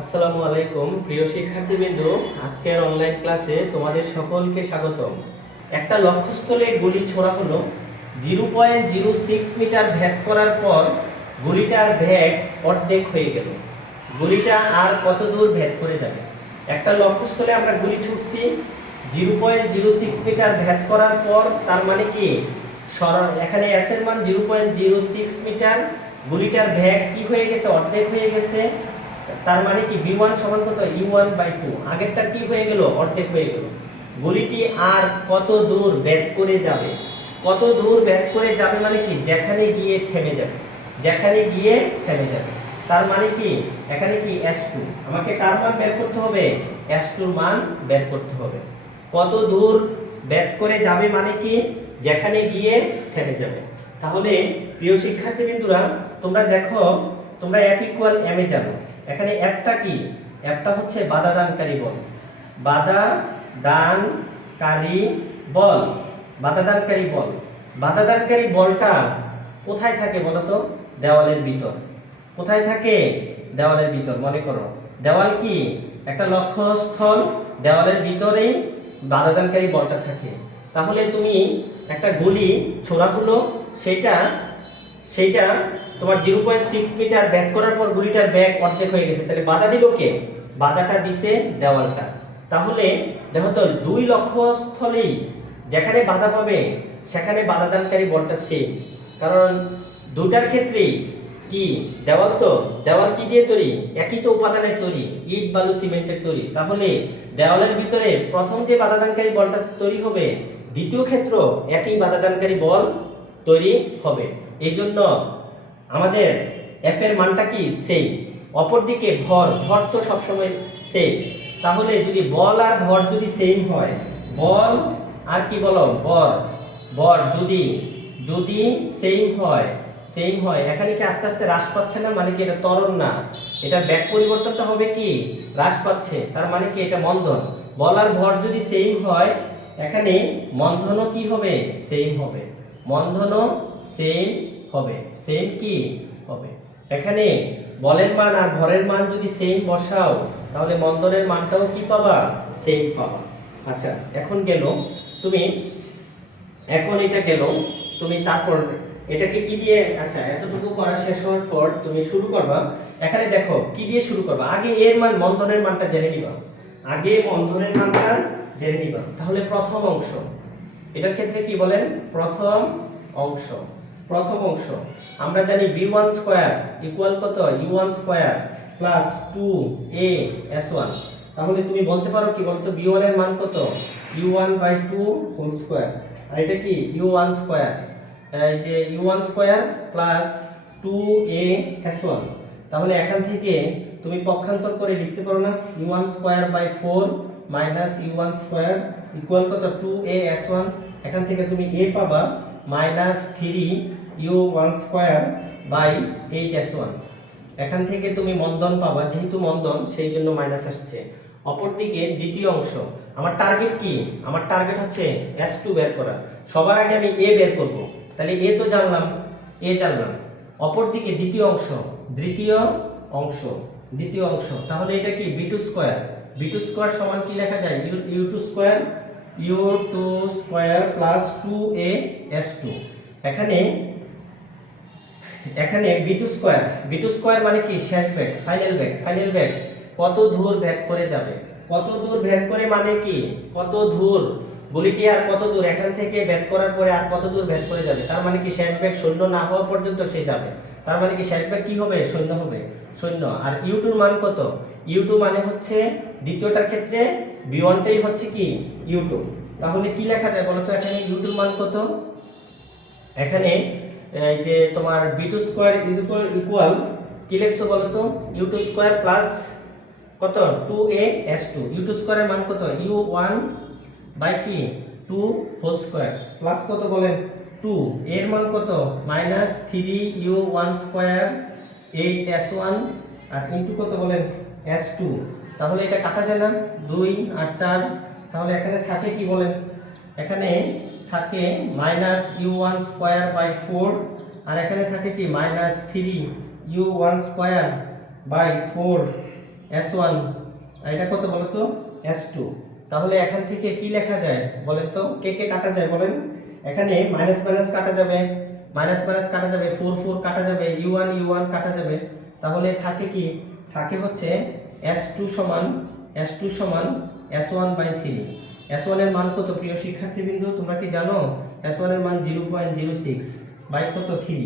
আসসালামু আলাইকুম, প্রিয় শিক্ষার্থীবৃন্দ, আজকের অনলাইন ক্লাসে তোমাদের সকলকে স্বাগতম। একটা লক্ষ্যস্থলে গুলি ছোড়া হলো। Zero point zero six meter ভেদ করার পর গুলিটার ভেদ অর্ধেক হয়ে গেল। গুলিটা আর কত দূর ভেদ করে যাবে? একটা লক্ষ্যস্থলে আমরা গুলি ছুটছি। Zero point zero six meter ভেদ করার পর তার মানে কি? সরল, এখানে এর মান zero point zero six meter. গুলিটার ভ্যাগ কি হয়ে গেছে? অর্ধেক হয়ে গেছে। তার মানে কি? বি ওয়ান সমান কত? ইউ ওয়ান বাই টু আগেরটা কি হয়ে গেল? অর্ধেক হয়ে গেল। গুলিটি আর কত দূর ব্যাট করে যাবে? কত দূর ব্যাট করে যাবে মানে কি? যেখানে গিয়ে থেমে যাবে। যেখানে গিয়ে থেমে যাবে। তার মানে কি? এখানে কি? এস টু আমাকে কার মান বের করতে হবে? এস টুর মান বের করতে হবে। কত দূর ব্যাট করে যাবে মানে কি? যেখানে গিয়ে থেমে যাবে। তাহলে প্রিয় শিক্ষার্থীবৃন্দুরা, তোমরা দেখো, তোমরা এফ ইকুয়াল এম এ জানো এখানে এফটা কি? এফটা হচ্ছে বাধা দানকারী বল। বাধা দানকারী বল। বাধা দানকারী বল। বাধা দানকারী বলটা কোথায় থাকে বলো তো দেওয়ালের ভিতর। কোথায় থাকে? দেওয়ালের ভিতর, মনে করো। দেওয়াল কি? একটা লক্ষ্যস্থল। দেওয়ালের ভিতরেই বাধাদানকারী বলটা থাকে। তাহলে তুমি একটা গুলি, ছোড়া হলো সেটা সেইটা তোমার জিরো পয়েন্ট সিক্স মিটার ব্যাক করার পর গুলিটার ব্যাগ অর্ধেক হয়ে গেছে। তাহলে বাধা দিল কে? বাধাটা দিছে দেওয়ালটা। তাহলে দেখো তো, দুই লক্ষ্য স্থলেই যেখানে বাধা পাবে, সেখানে বাধাদানকারী বলটা সেম কারণ দুটার ক্ষেত্রেই কি? দেওয়াল তো, দেওয়াল কি দিয়ে তৈরি? একই তো উপাদানের তৈরি, ইট, বালু, সিমেন্টের তৈরি। তাহলে দেওয়ালের ভিতরে প্রথম যে বাধাদানকারী বলটা তৈরি হবে, দ্বিতীয় ক্ষেত্র একই বাধাদানকারী বল তৈরি হবে। এই জন্য আমাদের অ্যাপের মানটা কি সেম অপরদিকে ভর ভর তো সবসময় সেম তাহলে যদি বল আর ভর যদি সেম হয়, বল আর কি বলো? বর বর যদি যদি সেম হয় সেম হয়, এখানে কি আস্তে আস্তে হ্রাস পাচ্ছে না? মানে কি এটা ত্বরণ না? এটা ব্যাক পরিবর্তনটা হবে কি? হ্রাস পাচ্ছে। তার মানে কি এটা মন্ধন বল আর ভর যদি সেম হয়, এখানে মন্ধনও কি হবে? সেম হবে। মন্ধনও সেম হবে সেম কি? হবে। এখানে বলের মান আর ভরের মান যদি সেম বসাও, তাহলে মন্দনের মানটাও কি পাবা? সেম পাবা। আচ্ছা এখন গেল, তুমি, এখন এটা গেল, তুমি তারপর এটাকে কি দিয়ে আচ্ছা এতটুকু করা শেষ হওয়ার পর তুমি শুরু করবা। এখানে দেখো, কি দিয়ে শুরু করবা? আগে এর মান, মন্দনের মানটা জেনে নিবা। আগে মন্দনের মানটা জেনে নিবা। তাহলে প্রথম অংশ। এটার ক্ষেত্রে কি বলেন? প্রথম অংশ। প্রথম অংশ। আমরা জানি বি ওয়ান স্কোয়ার ইকুয়াল কত? U one square plus two A S one তাহলে তুমি বলতে পারো কি বলতো? বি ওয়ানের মান কত? U one by two whole square আর এটা কি? ইউ ওয়ান স্কোয়ার এই যে U one square plus two A S one তাহলে এখান থেকে তুমি পক্ষান্তর করে লিখতে পারো না? U one square by four minus U one square equal কত? টু এ এস ওয়ান এখান থেকে তুমি এ পাবা। Minus three U one square by eight S one এখান থেকে তুমি মন্দন পাবা, যেহেতু মন্দন, সেই জন্য মাইনাস আসছে। অপরদিকে দ্বিতীয় অংশ, আমার টার্গেট কি? আমার টার্গেট হচ্ছে এস টু বের করা। সবার আগে আমি এ বের করব। তাহলে এ তো জানলাম এ জানলাম। অপরদিকে দ্বিতীয় অংশ দ্বিতীয় অংশ দ্বিতীয় অংশ। তাহলে এটা কি? B two square B two square সমান কি লেখা যায়? U two square U two square plus two A S two এখানে এখানে B two square B two square মানে কি? শেষ ব্যাগ ফাইনাল ব্যাগ। ফাইনাল ব্যাগ কত দূর ভেদ করে যাবে? কত দূর ভেদ করে মানে কি? কত দূর বলিটি আর কত দূর এখান থেকে ভেদ করার পরে আর কত দূর ভেদ করে যাবে? তার মানে কি শেষ ব্যাগ শূন্য না হওয়া পর্যন্ত সে যাবে। তার মানে কি শেষ ব্যাগ কি হবে? শূন্য হবে। শূন্য। আর ইউ টুর মান কত? ইউ টু মানে হচ্ছে দ্বিতীয়টার ক্ষেত্রে বি ওয়ানটাই হচ্ছে কি? ইউ টু তাহলে কি লেখা যায় বলো তো? এখানে ইউ টুর মান কত? এখানে এই যে তোমার B two square is equal কি লিখছো বলো তো? ইউ স্কোয়ার প্লাস কত? Two A S two U স্কোয়ারের মান কত? ইউ ওয়ান বাই কি? টু হোল স্কোয়ার প্লাস কত বলেন? টু এর মান কত? Minus three U one square eight S one আর ইন্টু কত বলেন? এস টু তাহলে এটা কাটা যায় না? দুই আর চার তাহলে এখানে থাকে কি বলেন? এখানে থাকে minus U one square by four আর এখানে থাকে কি? Minus three U one square by four S one এটা কত বলো তো এস টু তাহলে এখান থেকে কি লেখা যায় বলেন তো? কে কে কাটা যায় বলেন? এখানে মাইনাস মাইনাস কাটা যাবে মাইনাস মাইনাস কাটা যাবে ফোর ফোর কাটা যাবে ইউ ওয়ান ইউ ওয়ান কাটা যাবে। তাহলে থাকে কি? থাকে হচ্ছে এস টু সমান এস টু সমান S one by three S ওয়ানের মান কত প্রিয় শিক্ষার্থীবৃন্দ? তোমরা কি জানো? এস ওয়ানের মান zero point zero six by কত থ্রি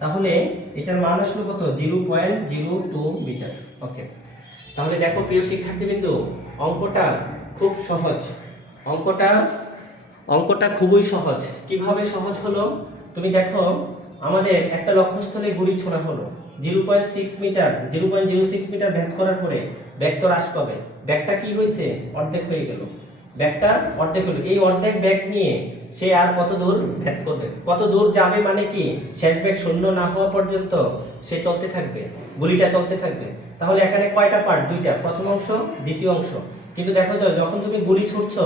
তাহলে এটার মান আসলো কত? Zero point zero two meter okay তাহলে দেখো প্রিয় শিক্ষার্থীবৃন্দ, অঙ্কটা খুব সহজ। অঙ্কটা অঙ্কটা খুবই সহজ। কীভাবে সহজ হলো? তুমি দেখো আমাদের একটা লক্ষ্যস্থলে গুড়ি ছোড়া হলো। Zero point six meter, zero point zero six meter ভেদ করার পরে ব্যাগ তো হ্রাস পাবে। ব্যাগটা কি হয়েছে? অর্ধেক হয়ে গেল। ব্যাগটা অর্ধেক হলো। এই অর্ধেক ব্যাগ নিয়ে সে আর কত দূর ভেদ করবে? কত দূর যাবে মানে কি? শেষ ব্যাগ শূন্য না হওয়া পর্যন্ত সে চলতে থাকবে। গুলিটা চলতে থাকবে। তাহলে এখানে কয়টা পার্ট দুইটা। প্রথম অংশ, দ্বিতীয় অংশ। কিন্তু দেখো তো, যখন তুমি গুলি ছুটছো,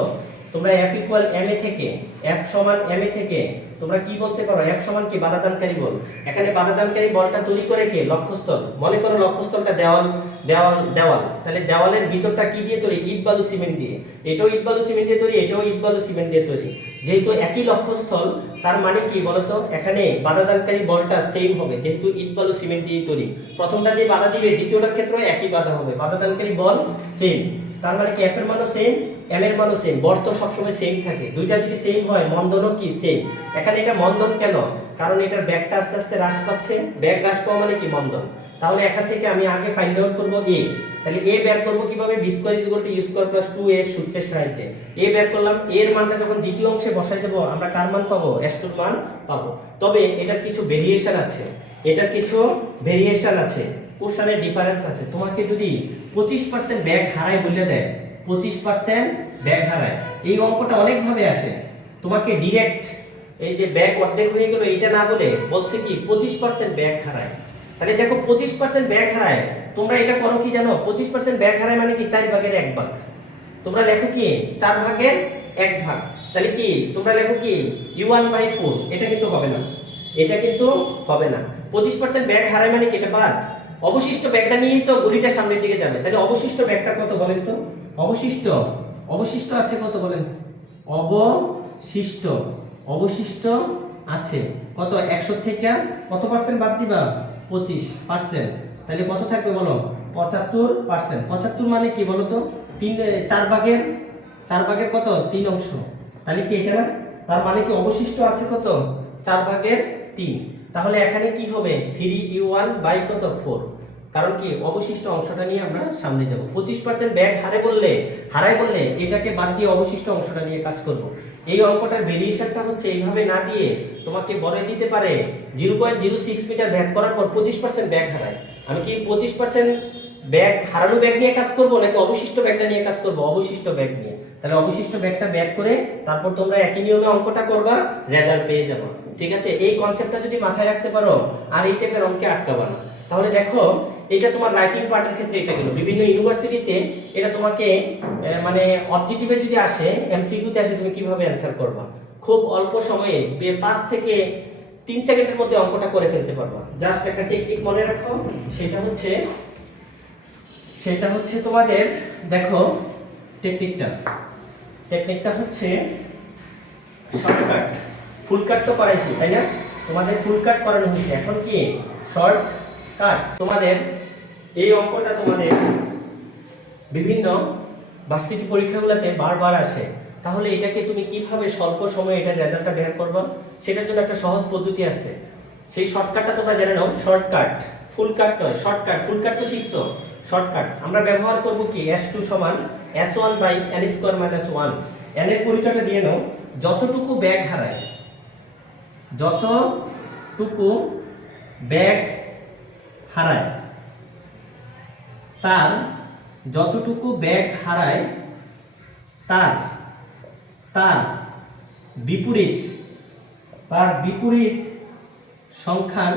তোমরা এফ ইকুয়াল এম এ থেকে এফ সমান এম এ থেকে তোমরা কি বলতে পারো? এফ সমান কি? বাধাদানকারী বল। এখানে বাধাদানকারী বলটা তৈরি করে কে? লক্ষ্যস্থল। মনে করো লক্ষ্যস্থলটা দেওয়াল দেওয়াল দেওয়াল। তাহলে দেওয়ালের ভিতরটা কি দিয়ে তৈরি? ইট, বালু, সিমেন্ট দিয়ে। এটাও ইট, বালু, সিমেন্ট দিয়ে তৈরি, এটাও ইট, বালু, সিমেন্ট দিয়ে তৈরি। যেহেতু একই লক্ষ্যস্থল, তার মানে কি বলতো? এখানে বাধাদানকারী বলটা সেম হবে, যেহেতু ইট, বালু, সিমেন্ট দিয়ে তৈরি। প্রথমটা যে বাধা দিবে দ্বিতীয়টার ক্ষেত্রে একই বাধা হবে। বাধাদানকারী বল সেম তার মানে কি? এফ এর মানও সেম এম এর মানও সেম বর্ত সবসময় সেম থাকে। দুইটা যদি সেম হয়, মন্দনও কি সেম এখানে এটা মন্দন কেন? কারণ এটার ব্যাগটা আস্তে আস্তে হ্রাস পাচ্ছে। ব্যাগ হ্রাস পাওয়া মানে কি মন্দন? তাহলে এখান থেকে আমি আগে ফাইন্ড আউট করব এ তাহলে এ বের করব কীভাবে? B square is equal to U square plus 2 এর সূত্রের সাহায্যে। এ বের করলাম এর মানটা যখন দ্বিতীয় অংশে বসাই দেব, আমরা কার মান পাবো? এস টুর মান পাবো। তবে এটার কিছু ভেরিয়েশন আছে। এটার কিছু ভেরিয়েশন আছে। কোশ্চেনের ডিফারেন্স আছে। তোমাকে যদি 25% ব্যাগ হারায় বলে দেয় 25% ব্যাগ হারায়। এই অঙ্কটা অনেকভাবে আসে। তোমাকে ডাইরেক্ট এই যে ব্যাগ অর্ধেক হয়ে গেল এটা না বলে বলছে কি 25% ব্যাগ হারায়। তাহলে দেখো 25% ব্যাগ হারায়। তোমরা এটা করো কি জানো? 25% ব্যাগ হারায় মানে কি? চার ভাগের এক ভাগ। তোমরা লেখো কি? চার ভাগের এক ভাগ। তাহলে কি? তোমরা লেখো কি? ইউ ওয়ান বাই ফোর এটা কিন্তু হবে না। এটা কিন্তু হবে না। 25% ব্যাগ হারায় মানে কি? এটা বাদ। অবশিষ্ট ব্যাগটা নিয়েই তো গুলিটা সামনের দিকে যাবে। তাহলে অবশিষ্ট ব্যাগটা কত বলেন তো? অবশিষ্ট। অবশিষ্ট আছে কত বলেন? অবশিষ্ট। অবশিষ্ট আছে। কত? একশো থেকে কত পার্সেন্ট বাদ দিবা? পঁচিশ পার্সেন্ট তাহলে কত থাকবে বলো? পঁচাত্তর পার্সেন্ট পঁচাত্তর মানে কি বলো তো? তিন, চার ভাগের চার ভাগের কত? তিন অংশ। তাহলে কি এটা না? তার মানে কি অবশিষ্ট আছে কত? চার ভাগের তিন। তাহলে এখানে কি হবে? থ্রি ইউ ওয়ান বাই কত? ফোর কারণ কি? অবশিষ্ট অংশটা নিয়ে আমরা সামনে যাব। পঁচিশ পার্সেন্ট ব্যাগ হারে বললে হারাই বললে এটাকে বাদ দিয়ে অবশিষ্ট অংশটা নিয়ে কাজ করব। এই অঙ্কটার ভেরিয়েশনটা হচ্ছে এইভাবে না দিয়ে তোমাকে বলে দিতে পারে zero point zero six meter bag করার পর পঁচিশ পার্সেন্ট ব্যাগ হারায়। আমি কি পঁচিশ পার্সেন্ট ব্যাগ, হারানো ব্যাগ নিয়ে কাজ করব নাকি অবশিষ্ট ব্যাগটা নিয়ে কাজ করব? অবশিষ্ট ব্যাগ নিয়ে। তাহলে অবশিষ্ট ব্যাগটা ব্যাগ করে তারপর তোমরা একই নিয়মে অঙ্কটা করবা রেজাল্ট পেয়ে যাবে। ঠিক আছে? এই কনসেপ্টটা যদি মাথায় রাখতে পারো, আর এই টাইপের অঙ্কে আটকাবা না। তাহলে দেখো এটা তোমার রাইটিং পার্টের ক্ষেত্রে এটা গেল। বিভিন্ন ইউনিভার্সিটিতে এটা তোমাকে মানে অবজেক্টিভে যদি আসে এমসিকিউতে আসে, তুমি কীভাবে অ্যান্সার করবা? খুব অল্প সময়ে পাঁচ থেকে তিন সেকেন্ডের মধ্যে অঙ্কটা করে ফেলতে পারবা। জাস্ট একটা টেকনিক মনে রাখো, সেটা হচ্ছে সেটা হচ্ছে তোমাদের, দেখো টেকনিকটা টেকনিকটা হচ্ছে শর্টকাট ফুল কাট তো করাইছি, তাই না? তোমাদের ফুল কাট করানো হয়েছে। এখন কি? শর্ট কাট তোমাদের এই অঙ্কটা তোমাদের বিভিন্ন ভার্সিটি পরীক্ষাগুলোতে বারবার আসে। তাহলে এটাকে তুমি কীভাবে স্বল্প সময়ে এটার রেজাল্টটা বের করবে? সেটার জন্য একটা সহজ পদ্ধতি আছে। সেই শর্টকাটটা তোমরা জেনে নাও শর্টকাট ফুল কাট নয় শর্টকাট ফুল কাট তো শিখছো? শর্টকাট আমরা ব্যবহার করব কি? এস টু সমান S one by N square minus one N এর পরিচয়টা দিয়ে নাও। যতটুকু ব্যাগ হারায়, যতটুকু ব্যাগ হারায় তার যতটুকু ব্যাগ হারায়, তার তার বিপরীত তার বিপরীত সংখ্যার,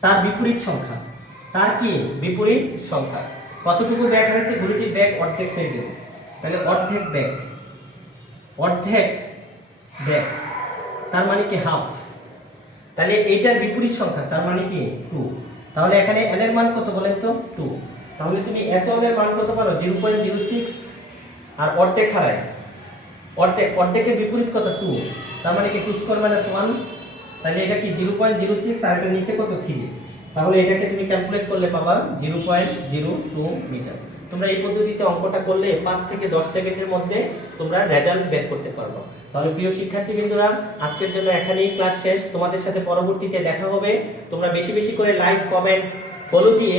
তার বিপরীত সংখ্যা, তার কি? বিপরীত সংখ্যা। কতটুকু ব্যাগ হারাইছে? ঘুড়িটির ব্যাগ অর্ধেক হয়ে গেল। তাহলে অর্ধেক ব্যাগ। অর্ধেক ব্যাগ। তার মানে কি হাফ? তাহলে এইটার বিপরীত সংখ্যা, তার মানে কি? টু তাহলে এখানে এন এর মান কত বলেন তো? টু তাহলে তুমি ওয়ানের মান কত পারো? জিরো পয়েন্ট জিরো সিক্স আর অর্ধেক হারায়। অর্ধেক, অর্ধেকের বিপরীত কত? টু তার মানে কি টু স্কোয়ার মাইনাস ওয়ান তাহলে এটা কি জিরো পয়েন্ট জিরো সিক্স আর এর নিচে কত থ্রি তাহলে এটাকে তুমি ক্যালকুলেট করলে পাবা zero point zero two meter তোমরা এই পদ্ধতিতে অঙ্কটা করলে পাঁচ থেকে দশ সেকেন্ডের মধ্যে তোমরা রেজাল্ট বের করতে পারবে। তাহলে প্রিয় শিক্ষার্থীবৃন্দরা আজকের জন্য এখানেই ক্লাস শেষ। তোমাদের সাথে পরবর্তীতে দেখা হবে। তোমরা বেশি বেশি করে লাইক কমেন্ট ফলো দিয়ে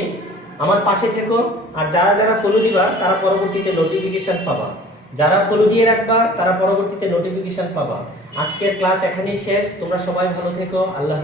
আমার পাশে থেকো। আর যারা যারা ফলো দিবা, তারা পরবর্তীতে নোটিফিকেশন পাবা। যারা ফলো দিয়ে রাখবা, তারা পরবর্তীতে নোটিফিকেশন পাবা। আজকের ক্লাস এখানেই শেষ। তোমরা সবাই ভালো থেকো। আল্লাহ।